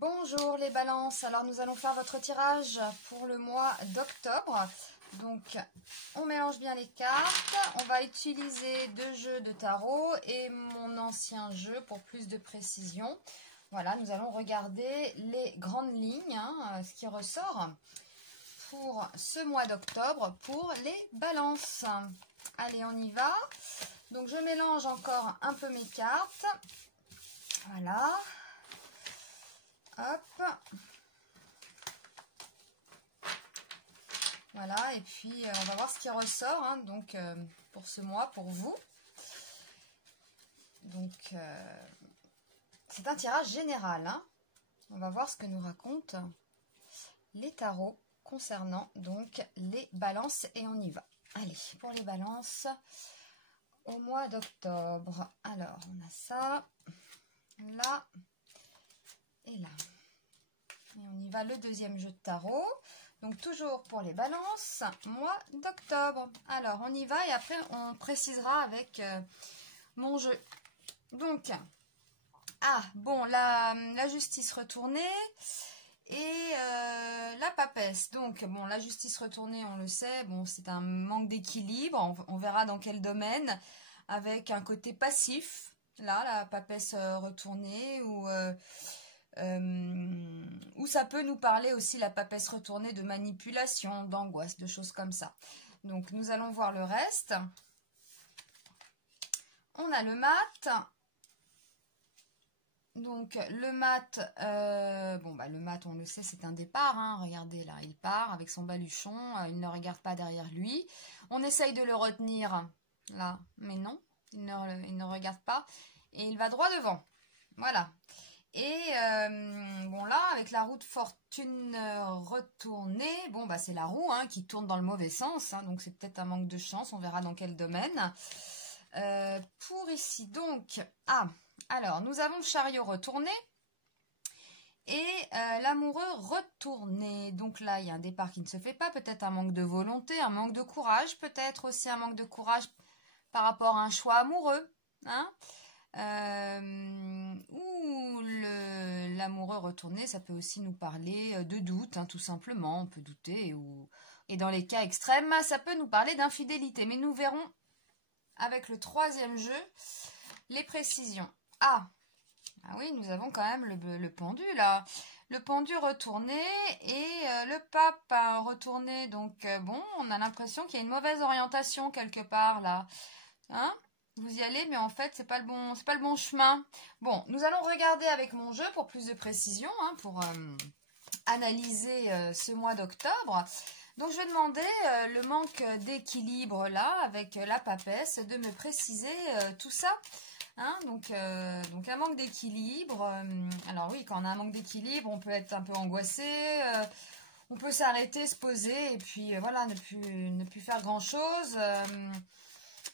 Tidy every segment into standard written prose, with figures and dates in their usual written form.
Bonjour les balances, alors nous allons faire votre tirage pour le mois d'octobre. Donc on mélange bien les cartes, on va utiliser 2 jeux de tarot et mon ancien jeu pour plus de précision. Voilà, nous allons regarder les grandes lignes, ce qui ressort pour ce mois d'octobre pour les balances. Allez, on y va. Donc je mélange encore un peu mes cartes. Voilà. Hop. Voilà, et puis on va voir ce qui ressort, hein, donc pour ce mois, pour vous. Donc c'est un tirage général, hein. On va voir ce que nous racontent les tarots concernant donc les balances et on y va. Allez, pour les balances au mois d'octobre. Alors, on a ça, là et là. Et on y va, le deuxième jeu de tarot. Donc toujours pour les balances, mois d'octobre. Alors on y va et après on précisera avec mon jeu. Donc, bon, la justice retournée et la papesse. Donc bon, la justice retournée, on le sait, bon, c'est un manque d'équilibre. On verra dans quel domaine, avec un côté passif. Là, la papesse retournée ou ça peut nous parler aussi, la papesse retournée, de manipulation, d'angoisse, de choses comme ça. Donc nous allons voir le reste. On a le mat. Donc le mat, le mat, on le sait, c'est un départ, hein. Regardez là, il part avec son baluchon, il ne regarde pas derrière lui. On essaye de le retenir là, mais non, il ne regarde pas et il va droit devant. Voilà. Et bon là, avec la roue de fortune retournée, bon bah c'est la roue, hein, qui tourne dans le mauvais sens, hein, donc c'est peut-être un manque de chance, on verra dans quel domaine. Pour ici donc, alors nous avons le chariot retourné et l'amoureux retourné. Donc là il y a un départ qui ne se fait pas, peut-être un manque de volonté, un manque de courage, peut-être aussi un manque de courage par rapport à un choix amoureux, hein. Ou l'amoureux retourné, ça peut aussi nous parler de doute, hein, tout simplement, on peut douter, et dans les cas extrêmes, ça peut nous parler d'infidélité, mais nous verrons avec le troisième jeu les précisions. Ah oui, nous avons quand même le pendu là, le pendu retourné et le pape retourné, donc bon, on a l'impression qu'il y a une mauvaise orientation quelque part là, hein. Vous y allez, mais en fait, c'est pas le bon chemin. Bon, nous allons regarder avec mon jeu pour plus de précision, hein, pour analyser ce mois d'octobre. Donc, je vais demander le manque d'équilibre là, avec la papesse, de me préciser tout ça. Hein, donc un manque d'équilibre. Alors oui, quand on a un manque d'équilibre, on peut être un peu angoissé. On peut s'arrêter, se poser, et puis voilà, ne plus faire grand-chose.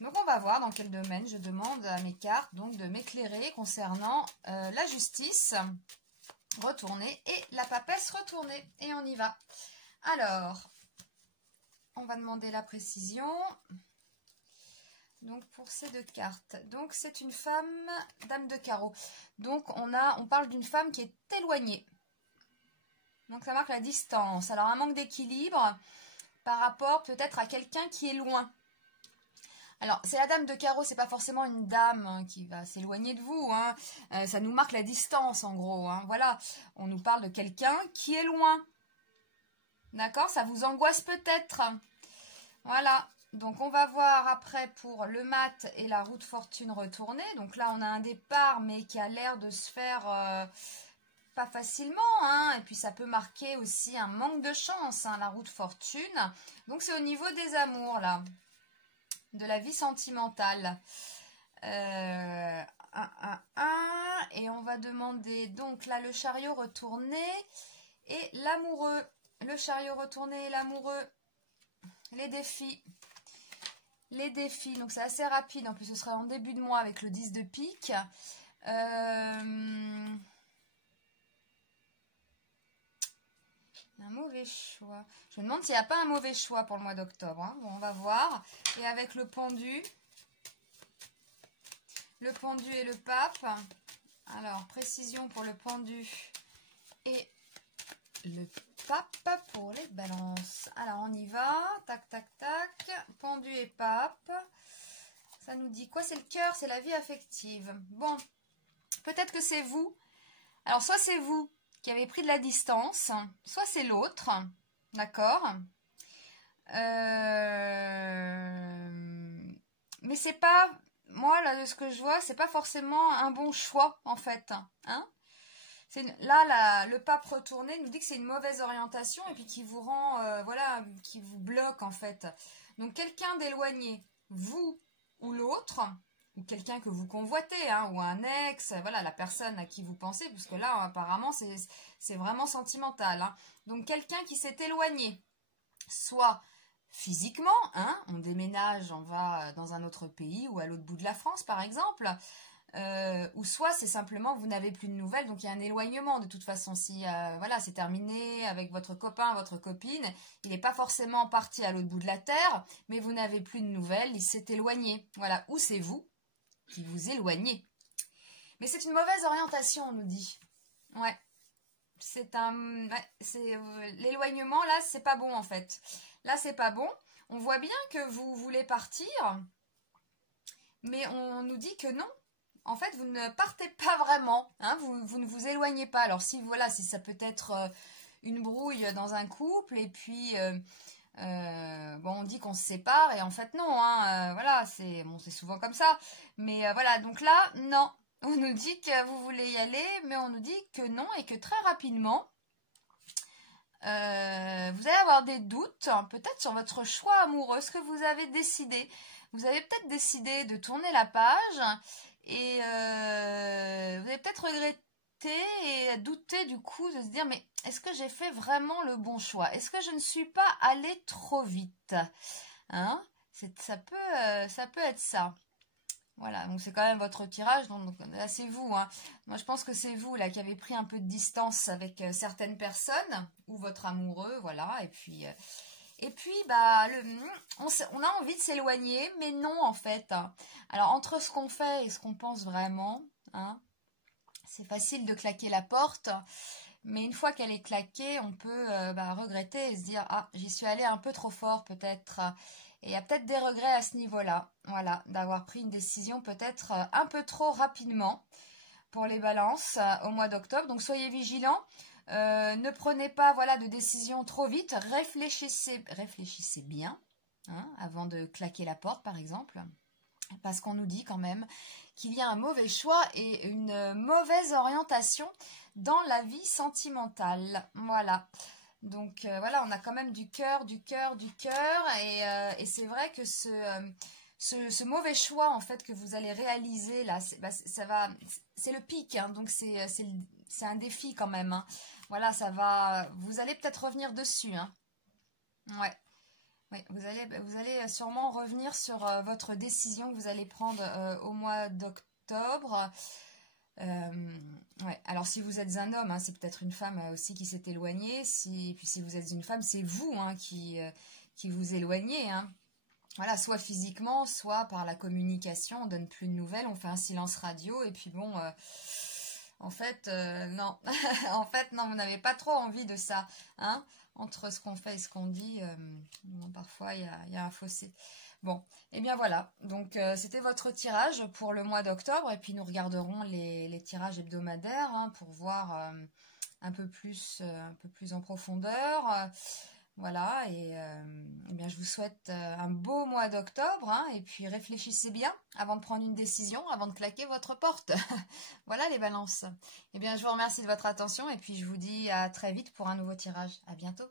Donc on va voir dans quel domaine. Je demande à mes cartes donc de m'éclairer concernant la justice retournée et la papesse retournée. Et on y va. Alors, on va demander la précision. Donc pour ces 2 cartes. Donc c'est une femme, dame de carreau. Donc on parle d'une femme qui est éloignée. Donc ça marque la distance. Alors un manque d'équilibre par rapport peut-être à quelqu'un qui est loin. Alors, c'est la dame de carreau, c'est pas forcément une dame, hein, qui va s'éloigner de vous, hein. Ça nous marque la distance, en gros, hein. Voilà, on nous parle de quelqu'un qui est loin. D'accord? Ça vous angoisse peut-être. Voilà, donc on va voir après pour le mat et la roue de fortune retournée. Donc là, on a un départ, mais qui a l'air de se faire pas facilement, hein. Et puis ça peut marquer aussi un manque de chance, hein, la roue de fortune. Donc c'est au niveau des amours, là, de la vie sentimentale. Et on va demander donc là le chariot retourné et l'amoureux. Le chariot retourné et l'amoureux. Les défis. Les défis, donc c'est assez rapide. En plus, ce sera en début de mois avec le 10 de pique. Un mauvais choix. Je me demande s'il n'y a pas un mauvais choix pour le mois d'octobre, hein. Bon, on va voir. Et avec le pendu et le pape. Alors, précision pour le pendu et le pape pour les balances. Alors, on y va. Tac, tac, tac. Pendu et pape. Ça nous dit quoi? C'est le cœur, c'est la vie affective. Bon, peut-être que c'est vous. Alors, soit c'est vous qui avez pris de la distance, soit c'est l'autre. D'accord? Mais c'est pas... Moi, là, de ce que je vois, c'est pas forcément un bon choix, en fait. Hein? Là, le pape retourné nous dit que c'est une mauvaise orientation et puis qui vous rend, voilà, qui vous bloque, en fait. Donc, quelqu'un d'éloigné, vous ou l'autre, ou quelqu'un que vous convoitez, hein, ou un ex, voilà, la personne à qui vous pensez, parce que là, apparemment, c'est vraiment sentimental. Hein. Donc, quelqu'un qui s'est éloigné, soit physiquement, hein, on déménage, on va dans un autre pays ou à l'autre bout de la France, par exemple, ou soit c'est simplement vous n'avez plus de nouvelles, donc il y a un éloignement de toute façon. Si voilà, c'est terminé avec votre copain, votre copine, il n'est pas forcément parti à l'autre bout de la terre, mais vous n'avez plus de nouvelles, il s'est éloigné. Voilà, ou c'est vous qui vous éloignez. Mais c'est une mauvaise orientation, on nous dit. Ouais. L'éloignement, là, c'est pas bon en fait. Là, c'est pas bon. On voit bien que vous voulez partir, mais on nous dit que non. En fait, vous ne partez pas vraiment. Hein, vous ne vous éloignez pas. Alors, si ça peut être une brouille dans un couple, et puis bon, on dit qu'on se sépare, et en fait, non. Hein, voilà, c'est souvent comme ça. Mais voilà, donc là, non. On nous dit que vous voulez y aller, mais on nous dit que non et que très rapidement, vous allez avoir des doutes, peut-être sur votre choix amoureux, ce que vous avez décidé. Vous avez peut-être décidé de tourner la page et vous allez peut-être regretter et douter du coup de se dire mais est-ce que j'ai fait vraiment le bon choix? Est-ce que je ne suis pas allée trop vite? Hein? Ça peut être ça. Voilà, donc c'est quand même votre tirage, donc là c'est vous. Hein. Moi je pense que c'est vous là qui avez pris un peu de distance avec certaines personnes, ou votre amoureux, voilà, et puis bah, on a envie de s'éloigner, mais non en fait. Hein. Alors entre ce qu'on fait et ce qu'on pense vraiment, hein, c'est facile de claquer la porte, mais une fois qu'elle est claquée, on peut regretter et se dire « Ah, j'y suis allée un peu trop fort peut-être ». Et il y a peut-être des regrets à ce niveau-là, voilà, d'avoir pris une décision peut-être un peu trop rapidement pour les balances au mois d'octobre. Donc soyez vigilants, ne prenez pas voilà, de décision trop vite, réfléchissez bien hein, avant de claquer la porte par exemple. Parce qu'on nous dit quand même qu'il y a un mauvais choix et une mauvaise orientation dans la vie sentimentale. Voilà. Donc voilà, on a quand même du cœur, et c'est vrai que ce mauvais choix en fait que vous allez réaliser là, c'est le pic, hein, donc c'est un défi quand même. Hein. Voilà, vous allez peut-être revenir dessus. Hein. Ouais. Oui, vous allez sûrement revenir sur votre décision que vous allez prendre au mois d'octobre. Ouais. Alors si vous êtes un homme, hein, c'est peut-être une femme aussi qui s'est éloignée. Puis si vous êtes une femme, c'est vous hein, qui vous éloignez. Hein. Voilà, soit physiquement, soit par la communication. On donne plus de nouvelles, on fait un silence radio. Et puis bon, en fait, non. En fait, non, vous n'avez pas trop envie de ça. Hein. Entre ce qu'on fait et ce qu'on dit, bon, parfois il y a un fossé. Bon, et bien voilà, donc c'était votre tirage pour le mois d'octobre, et puis nous regarderons les tirages hebdomadaires hein, pour voir un peu plus en profondeur. Voilà, et bien je vous souhaite un beau mois d'octobre, hein, et puis réfléchissez bien avant de prendre une décision, avant de claquer votre porte. Voilà les balances. Et bien je vous remercie de votre attention, et puis je vous dis à très vite pour un nouveau tirage. À bientôt.